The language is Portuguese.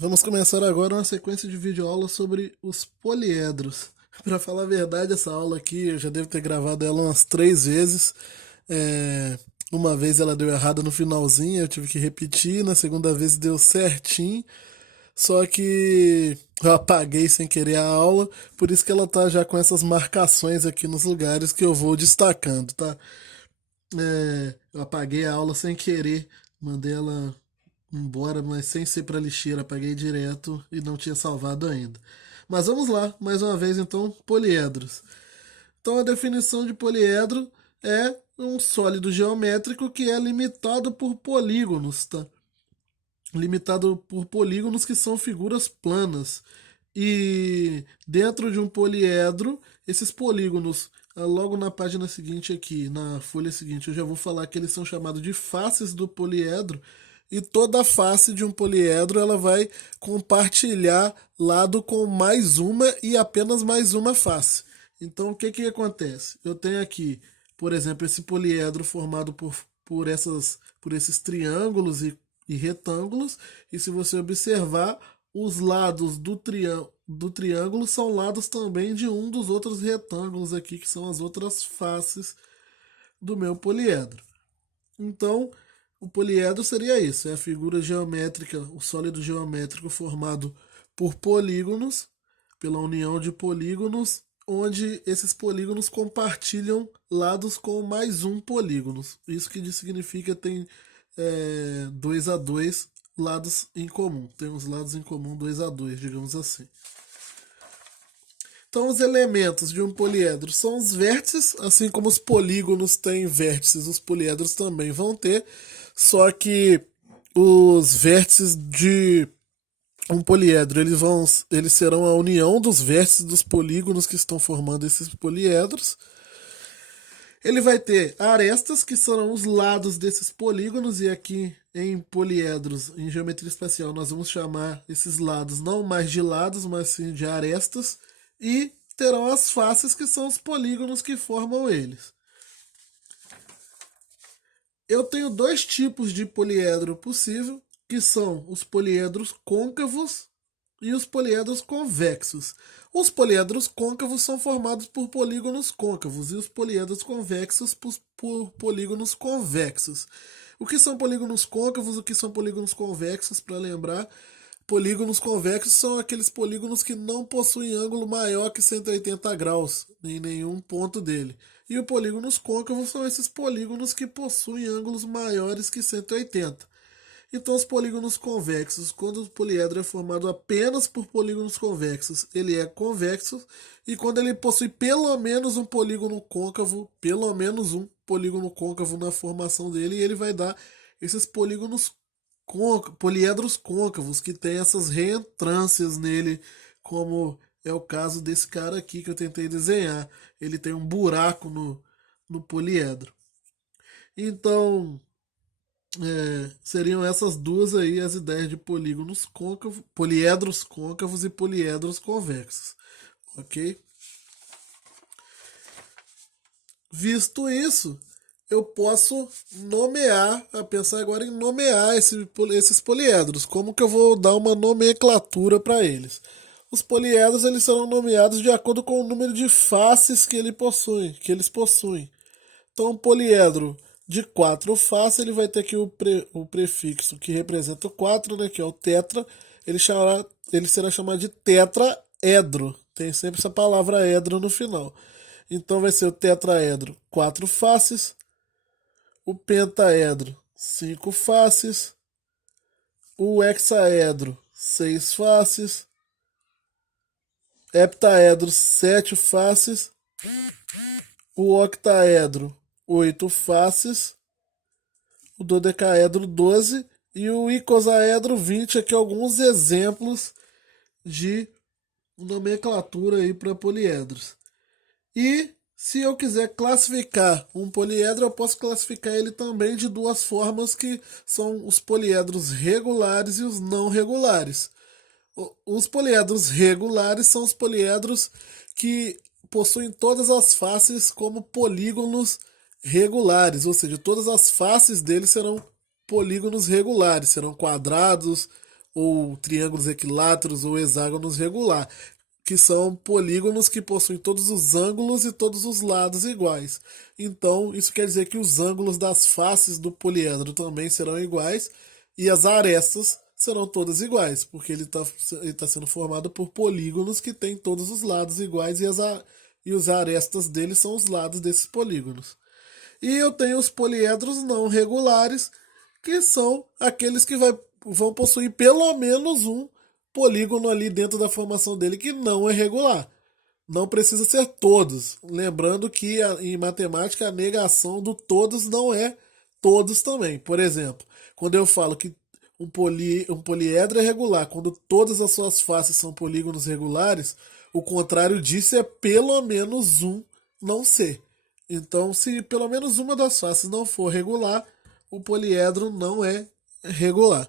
Vamos começar agora uma sequência de videoaulas sobre os poliedros. Para falar a verdade, essa aula aqui eu já devo ter gravado ela umas 3 vezes. É, Uma vez ela deu errado no finalzinho, eu tive que repetir. Na segunda vez deu certinho. Só que eu apaguei sem querer a aula, por isso que ela tá já com essas marcações aqui nos lugares que eu vou destacando, tá? Eu apaguei a aula sem querer, mandei ela embora, mas sem ser para lixeira, apaguei direto e não tinha salvado ainda. Mas vamos lá, mais uma vez então, poliedros. Então a definição de poliedro é um sólido geométrico que é limitado por polígonos, tá? Limitado por polígonos que são figuras planas. E dentro de um poliedro, esses polígonos, logo na página seguinte aqui, na folha seguinte, eu já vou falar que eles são chamados de faces do poliedro. E toda face de um poliedro ela vai compartilhar lado com mais uma e apenas mais uma face. Então o que que acontece? Eu tenho aqui, por exemplo, esse poliedro formado por esses triângulos e retângulos, e se você observar, os lados do triângulo são lados também de um dos outros retângulos aqui, que são as outras faces do meu poliedro. Então, o poliedro seria isso, é a figura geométrica, o sólido geométrico formado por polígonos, pela união de polígonos, onde esses polígonos compartilham lados com mais um polígono. Isso que significa tem 2 a 2 lados em comum. Tem os lados em comum 2 a 2, digamos assim. Então, os elementos de um poliedro são os vértices, assim como os polígonos têm vértices, os poliedros também vão ter, só que os vértices de um poliedro eles serão a união dos vértices dos polígonos que estão formando esses poliedros. Ele vai ter arestas, que serão os lados desses polígonos, e aqui em poliedros, em geometria espacial, nós vamos chamar esses lados não mais de lados, mas sim de arestas, e terão as faces, que são os polígonos que formam eles. Eu tenho dois tipos de poliedro possível, que são os poliedros côncavos e os poliedros convexos. Os poliedros côncavos são formados por polígonos côncavos e os poliedros convexos por polígonos convexos. O que são polígonos côncavos, o que são polígonos convexos, para lembrar? Polígonos convexos são aqueles polígonos que não possuem ângulo maior que 180 graus em nenhum ponto dele. E os polígonos côncavos são esses polígonos que possuem ângulos maiores que 180. Então, os polígonos convexos, quando o poliedro é formado apenas por polígonos convexos, ele é convexo, e quando ele possui pelo menos um polígono côncavo, pelo menos um polígono côncavo na formação dele, ele vai dar esses poliedros côncavos, que tem essas reentrâncias nele, como é o caso desse cara aqui que eu tentei desenhar. Ele tem um buraco no poliedro. Então, seriam essas duas aí as ideias de polígonos côncavos, poliedros côncavos e poliedros convexos, ok? Visto isso, eu posso pensar agora em nomear esses poliedros. Como que eu vou dar uma nomenclatura para eles? Os poliedros eles serão nomeados de acordo com o número de faces que eles possuem. Então, um poliedro de 4 faces, ele vai ter aqui o prefixo que representa o 4, né, que é o tetra. Ele será chamado de tetraedro. Tem sempre essa palavra edro no final. Então vai ser o tetraedro 4 faces, o pentaedro 5 faces, o hexaedro 6 faces, heptaedro 7 faces, o octaedro 8 faces, o dodecaedro 12 e o icosaedro 20. Aqui alguns exemplos de nomenclatura aí para poliedros. E se eu quiser classificar um poliedro, eu posso classificar ele também de duas formas, que são os poliedros regulares e os não regulares. Os poliedros regulares são os poliedros que possuem todas as faces como polígonos regulares, ou seja, todas as faces deles serão polígonos regulares, serão quadrados ou triângulos equiláteros ou hexágonos regular, que são polígonos que possuem todos os ângulos e todos os lados iguais. Então, isso quer dizer que os ângulos das faces do poliedro também serão iguais e as arestas serão todas iguais, porque ele tá sendo formado por polígonos que têm todos os lados iguais e os arestas deles são os lados desses polígonos. E eu tenho os poliedros não regulares, que são aqueles que vão possuir pelo menos um polígono ali dentro da formação dele que não é regular. Não precisa ser todos. Lembrando que em matemática a negação do todos não é todos também. Por exemplo, quando eu falo que um poliedro é regular, quando todas as suas faces são polígonos regulares, o contrário disso é pelo menos um não ser. Então, se pelo menos uma das faces não for regular, o poliedro não é regular.